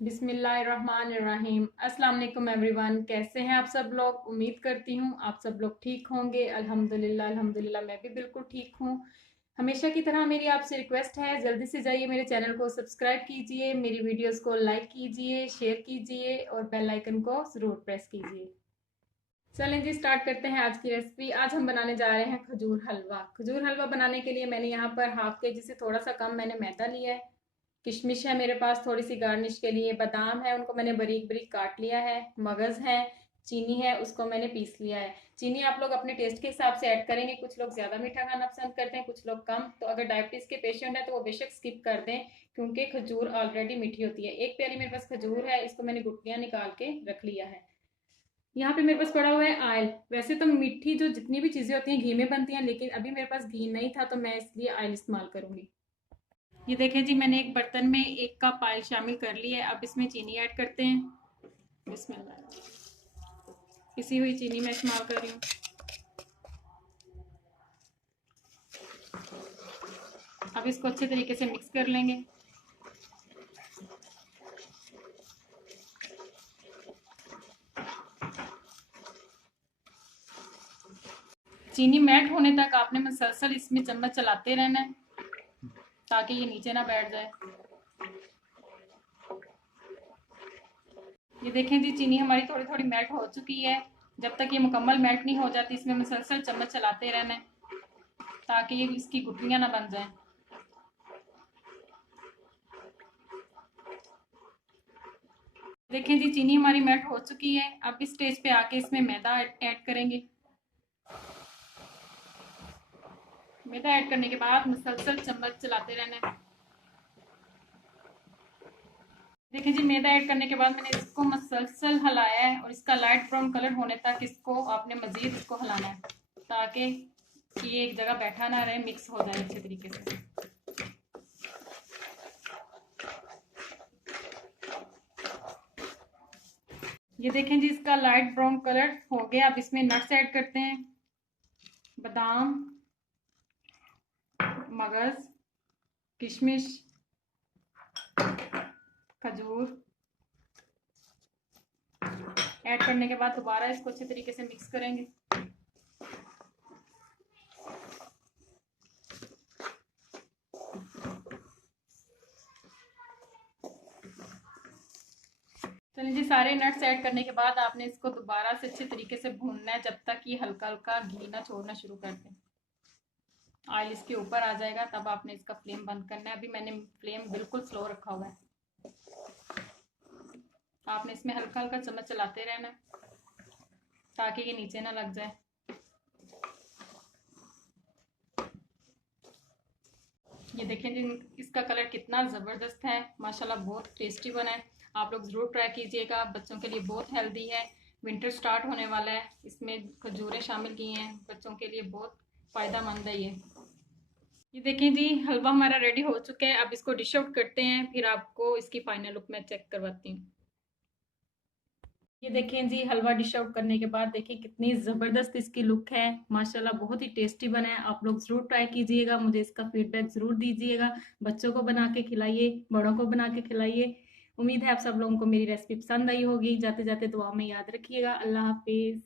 बिस्मिल्लाहिर्रहमानिर्रहीम। अस्सलाम वालेकुम एवरीवन, कैसे हैं आप सब लोग। उम्मीद करती हूँ आप सब लोग ठीक होंगे। अल्हम्दुलिल्लाह अल्हम्दुलिल्लाह मैं भी बिल्कुल ठीक हूँ। हमेशा की तरह मेरी आपसे रिक्वेस्ट है, जल्दी से जाइए मेरे चैनल को सब्सक्राइब कीजिए, मेरी वीडियोस को लाइक कीजिए, शेयर कीजिए और बेल आइकन को ज़रूर प्रेस कीजिए। चलें जी, स्टार्ट करते हैं आज की रेसिपी। आज हम बनाने जा रहे हैं खजूर हलवा। खजूर हलवा बनाने के लिए मैंने यहाँ पर हाफ के जी से थोड़ा सा कम मैंने मैदा लिया है। किशमिश है मेरे पास थोड़ी सी गार्निश के लिए, बादाम है उनको मैंने बारीक बारीक काट लिया है, मगज़ है, चीनी है उसको मैंने पीस लिया है। चीनी आप लोग अपने टेस्ट के हिसाब से ऐड करेंगे, कुछ लोग ज़्यादा मीठा खाना पसंद करते हैं, कुछ लोग कम। तो अगर डायबिटीज़ के पेशेंट है तो वो बेशक स्किप कर दें, क्योंकि खजूर ऑलरेडी मीठी होती है। एक प्याली मेरे पास खजूर है, इसको मैंने गुठलियाँ निकाल के रख लिया है। यहाँ पे मेरे पास पड़ा हुआ है ऑयल। वैसे तो मीठी जो जितनी भी चीज़ें होती हैं घी में बनती हैं, लेकिन अभी मेरे पास घी नहीं था तो मैं इसलिए ऑयल इस्तेमाल करूँगी। ये देखें जी, मैंने एक बर्तन में 1 कप ऑयल शामिल कर लिया है। अब इसमें चीनी ऐड करते हैं। बिस्मिल्लाह। पिसी हुई चीनी मैं इस्तेमाल कर रही हूँ। अब इसको अच्छे तरीके से मिक्स कर लेंगे। चीनी मेल्ट होने तक आपने मुसलसल इसमें चम्मच चलाते रहना है ताकि ये नीचे ना बैठ जाए। ये देखें जी, चीनी हमारी थोड़ी थोड़ी मेल्ट हो चुकी है। जब तक ये मुकम्मल मेल्ट नहीं हो जाती, इसमें मुसलसल चम्मच चलाते रहना है ताकि ये इसकी गुठलियाँ ना बन जाएं। देखें जी, चीनी हमारी मेल्ट हो चुकी है। अब इस स्टेज पे आके इसमें मैदा ऐड करेंगे। मैदा ऐड करने के बाद मुसलसल चम्मच चलाते रहना है। देखिए जी, मैदा ऐड करने के बाद मैंने इसको मुसलसल हिलाया है और इसका लाइट ब्राउन कलर होने तक इसको आपने मज़ीद इसको हिलाना है ताकि ये एक जगह बैठा ना रहे, मिक्स हो जाए अच्छे तरीके से। ये देखें जी, इसका लाइट ब्राउन कलर हो गया। अब इसमें नट्स ऐड करते हैं। बादाम, मगज़, किशमिश, खजूर ऐड करने के बाद दोबारा इसको अच्छे तरीके से मिक्स करेंगे। चलिए जी, सारे नट्स ऐड करने के बाद आपने इसको दोबारा से अच्छे तरीके से भूनना है जब तक ये हल्का हल्का घी ना छोड़ना शुरू कर दे। ऑयल इसके ऊपर आ जाएगा तब आपने इसका फ्लेम बंद करना है। अभी मैंने फ्लेम बिल्कुल स्लो रखा हुआ है। आपने इसमें हल्का हल्का चम्मच चलाते रहना ताकि ये नीचे ना लग जाए। ये देखें जी, इसका कलर कितना ज़बरदस्त है, माशाल्लाह बहुत टेस्टी बना है। आप लोग ज़रूर ट्राई कीजिएगा, बच्चों के लिए बहुत हेल्दी है। विंटर स्टार्ट होने वाला है, इसमें खजूरें शामिल की हैं, बच्चों के लिए बहुत फ़ायदेमंद है ये देखें जी, हलवा हमारा रेडी हो चुका है। अब इसको डिश आउट करते हैं, फिर आपको इसकी फाइनल लुक मैं चेक करवाती हूँ। ये देखें जी, हलवा डिश आउट करने के बाद देखिए कितनी ज़बरदस्त इसकी लुक है। माशाल्लाह बहुत ही टेस्टी बना है। आप लोग ज़रूर ट्राई कीजिएगा, मुझे इसका फीडबैक ज़रूर दीजिएगा। बच्चों को बना के खिलाइए, बड़ों को बना के खिलाइए। उम्मीद है आप सब लोगों को मेरी रेसिपी पसंद आई होगी। जाते जाते दुआ में याद रखिएगा। अल्लाह हाफिज़।